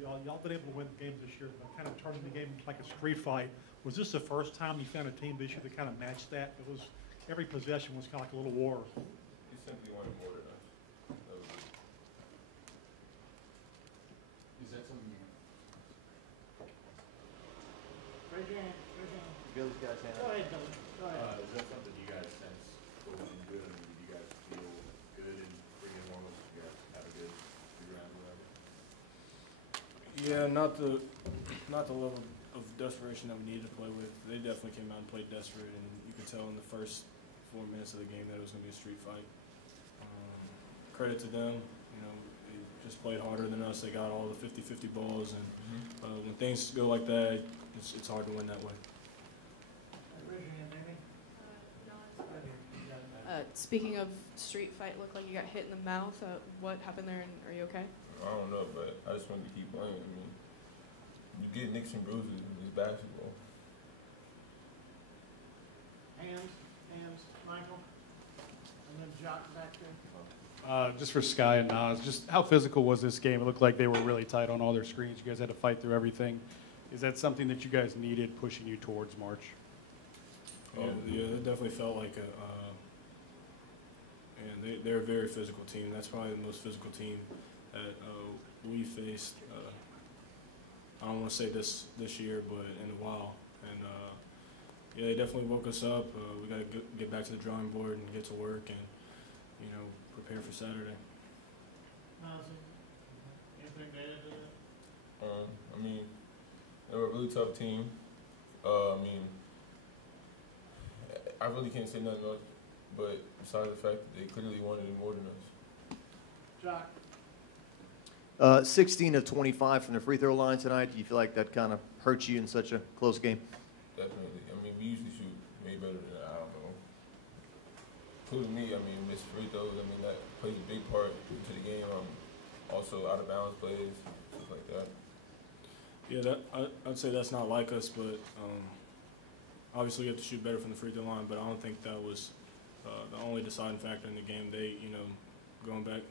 y'all been able to win games this year, but kind of turning the game like a street fight. Was this the first time you found a team this year that kind of matched that? It was every possession was kind of like a little war. You simply wanted more than us. That was it. Is that something? Raise your hand. Raise your hand. Billy's got his hand Go up. ahead, Billy. Go ahead. Is that something you guys sense going good? I mean, do you guys feel good in bringing one of you guys have a good round or whatever? Yeah, not the level of desperation that we needed to play with. They definitely came out and played desperate, and you could tell in the first 4 minutes of the game that it was going to be a street fight. Credit to them, you know, they just played harder than us. They got all the 50-50 balls, and when things go like that, it's hard to win that way. Raise your hand, Amy. Right here. You got it. Speaking of street fight, looked like you got hit in the mouth. What happened there, and are you okay? I don't know, but I just wanted to keep playing. I mean, you get nicks and bruises in this basketball. Hands, Michael. And then Jock back there. Just for Sky and Naz, just how physical was this game? It looked like they were really tight on all their screens. You guys had to fight through everything. Is that something that you guys needed pushing you towards March? Yeah, it definitely felt like they're a very physical team. That's probably the most physical team that we faced. I don't want to say this year, but in a while. And yeah, they definitely woke us up. We got to get back to the drawing board and get to work, and prepare for Saturday. Nazi, anything to add to that? I mean, they were a really tough team. I mean, I really can't say nothing else, but besides the fact that they clearly wanted it more than us. Jock. 16 of 25 from the free throw line tonight. Do you feel like that kind of hurts you in such a close game? Definitely. I mean, we usually shoot way better than that. I don't know. Including me, I mean, miss free throws. I mean, that plays a big part into the game. Also, out of bounds plays, stuff like that. Yeah, I'd say that's not like us, but obviously we have to shoot better from the free throw line. But I don't think that was the only deciding factor in the game. They, going back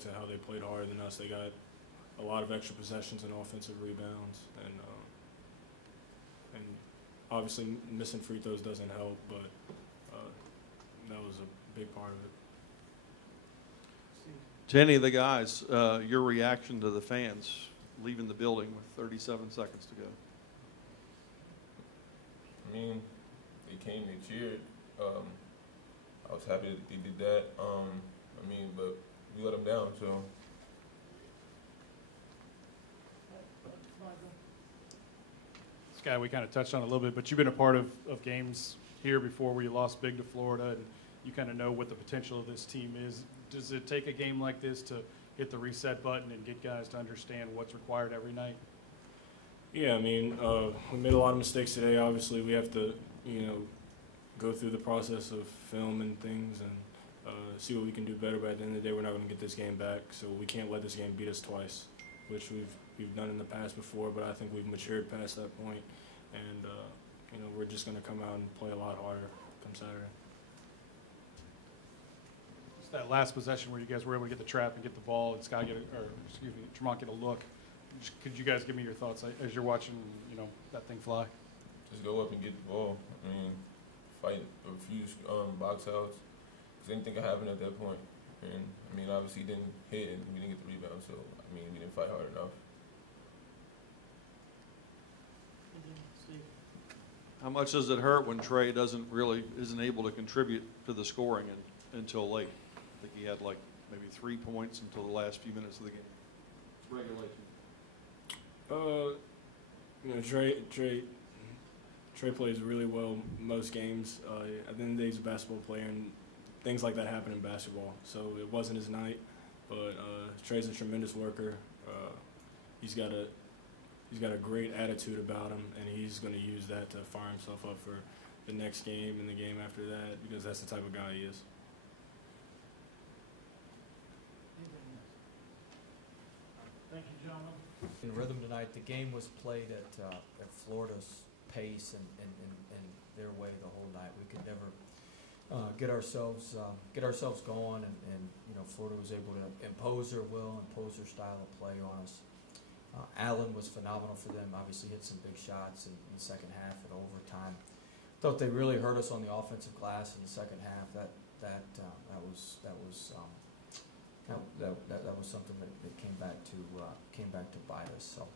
to how they played harder than us, they got a lot of extra possessions and offensive rebounds, and obviously missing free throws doesn't help, but that was a big part of it. To any of the guys, your reaction to the fans leaving the building with 37 seconds to go? I mean, they came, they cheered. I was happy that they did that. I mean, but we let them down, so. Sky, we kind of touched on it a little bit, but you've been a part of games here before where you lost big to Florida, and you kind of know what the potential of this team is. Does it take a game like this to hit the reset button and get guys to understand what's required every night? Yeah, I mean, we made a lot of mistakes today. Obviously, we have to, go through the process of film and things and see what we can do better. But at the end of the day, we're not going to get this game back, so we can't let this game beat us twice, which we've done in the past before. But I think we've matured past that point, and we're just going to come out and play a lot harder come Saturday. It's that last possession where you guys were able to get the trap and get the ball, and Tremont get a look. Could you guys give me your thoughts as you're watching, that thing fly? Just go up and get the ball. I mean, fight a few box outs. Because anything could happen at that point. And, I mean, obviously he didn't hit and we didn't get the rebound. So, I mean, we didn't fight hard enough. How much does it hurt when Trey isn't able to contribute to the scoring until late? I think he had maybe 3 points until the last few minutes of the game. Regulation. Trey plays really well most games. At the end of the day, he's a basketball player, and things like that happen in basketball. So it wasn't his night, but Trey's a tremendous worker. He's got a great attitude about him, and he's going to use that to fire himself up for the next game and the game after that, because that's the type of guy he is. Thank you, gentlemen. In rhythm tonight, the game was played at Florida's pace and their way the whole night. We could never get ourselves going, and Florida was able to impose their will, impose their style of play on us. Allen was phenomenal for them. Obviously hit some big shots in the second half and overtime. Thought they really hurt us on the offensive glass in the second half. That was something that came back to bite us. So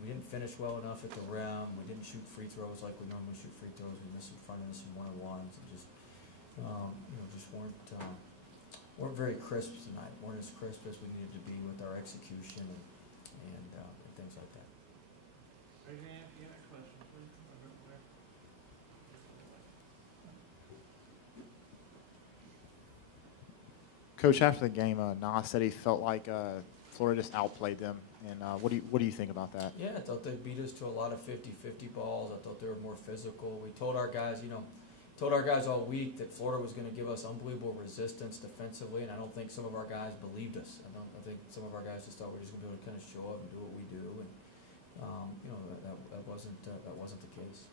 we didn't finish well enough at the rim. We didn't shoot free throws like we normally shoot free throws. We missed in front of us some 1-on-1s and just weren't very crisp tonight. Weren't as crisp as we needed to be with our execution and things like that. Raise your hand if you have any questions, please. Coach, after the game, Naz said he felt like Florida just outplayed them. And what do you think about that? Yeah, I thought they beat us to a lot of 50-50 balls. I thought they were more physical. We told our guys, all week that Florida was going to give us unbelievable resistance defensively, and I don't think some of our guys believed us. I think some of our guys just thought we were just going to be able to kind of show up and do what we do, and that wasn't the case.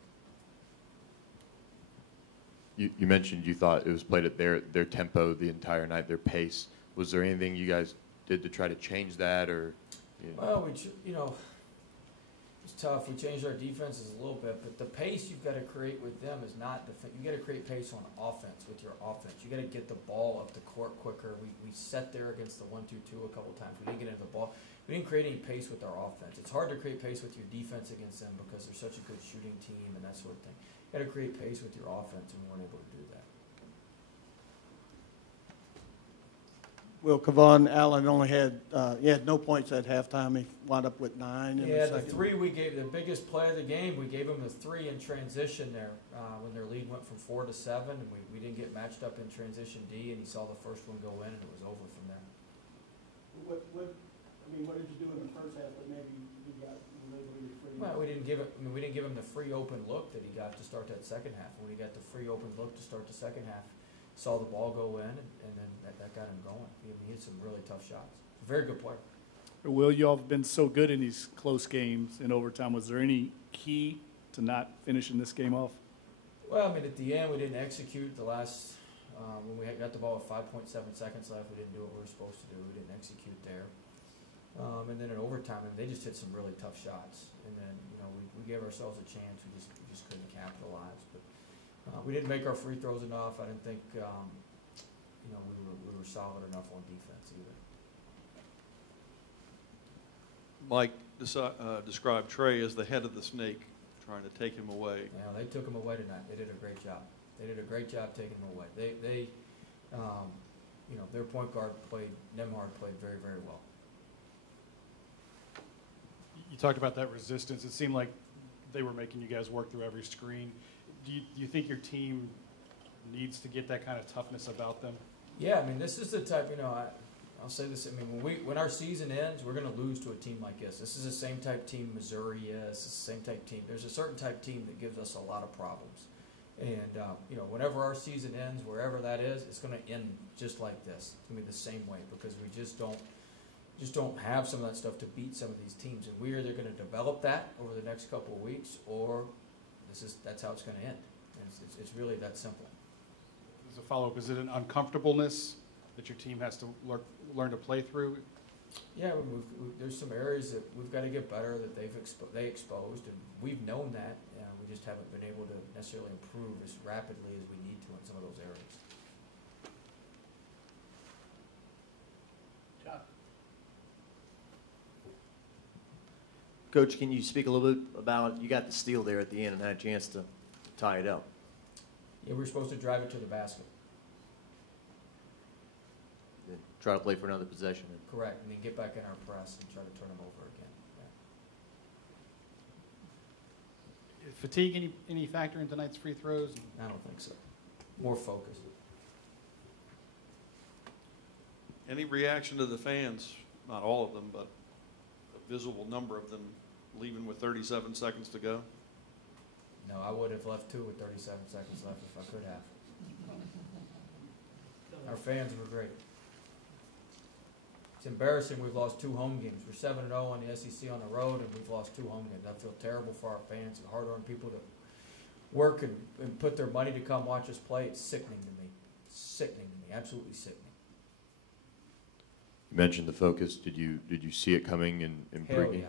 You mentioned you thought it was played at their tempo the entire night, their pace. Was there anything you guys did to try to change that, or? Well, it's tough. We changed our defenses a little bit, but the pace you've got to create with them is not you got to create pace on offense with your offense. You got to get the ball up the court quicker. We sat there against the 1-2-2 a couple times. We didn't get into the ball. We didn't create any pace with our offense. It's hard to create pace with your defense against them because they're such a good shooting team and that sort of thing. You got to create pace with your offense, and we weren't able to do that. Well, Kavell, Allen only had no points at halftime. He wound up with 9 in the second. The three we gave, the biggest play of the game, we gave them the 3 in transition there when their lead went from 4 to 7, and we didn't get matched up in transition D, and he saw the first one go in, and it was over from there. What did you do in the first half that maybe you got free? Well, we didn't give him the free open look that he got to start that second half. When he got the free open look to start the second half, saw the ball go in, and then that got him going. He hit some really tough shots. Very good player. Will, you all have been so good in these close games in overtime. Was there any key to not finishing this game off? Well, at the end, we didn't execute the last, when we got the ball with 5.7 seconds left, we didn't do what we were supposed to do. We didn't execute there. And then in overtime, they just hit some really tough shots. And then, we gave ourselves a chance. We just couldn't capitalize. But we didn't make our free throws enough. I didn't think, we were solid enough on defense either. Mike described Trey as the head of the snake, trying to take him away. Yeah, they took him away tonight. They did a great job. They did a great job taking him away. Their point guard Nemhard played very, very well. You talked about that resistance. It seemed like they were making you guys work through every screen. Do you think your team needs to get that kind of toughness about them? Yeah, this is the type, I'll say this, when our season ends, we're going to lose to a team like this. This is the same type team Missouri is. It's the same type team. There's a certain type team that gives us a lot of problems. And, whenever our season ends, wherever that is, it's going to end just like this. It's going to be the same way because we just don't have some of that stuff to beat some of these teams. And we're either going to develop that over the next couple of weeks or that's how it's going to end. And it's really that simple. As a follow-up, is it an uncomfortableness that your team has to learn to play through? Yeah, there's some areas that we've got to get better that they exposed, and we've known that. We just haven't been able to necessarily improve as rapidly as we need to in some of those areas. Chuck. Coach, can you speak a little bit about, you got the steal there at the end and had a chance to tie it up? Yeah, we were supposed to drive it to the basket. Then try to play for another possession. Correct, and then get back in our press and try to turn them over again. Yeah. Fatigue any factor in tonight's free throws? I don't think so. More focus. Any reaction to the fans, not all of them, but a visible number of them leaving with 37 seconds to go? No, I would have left too with 37 seconds left if I could have. Our fans were great. It's embarrassing we've lost 2 home games. We're 7-0 on the SEC on the road, and we've lost 2 home games. I feel terrible for our fans and hard on people to work and put their money to come watch us play. It's sickening to me. Sickening to me. Absolutely sickening. mentioned the focus. Did you see it coming in Hell pregame? yeah.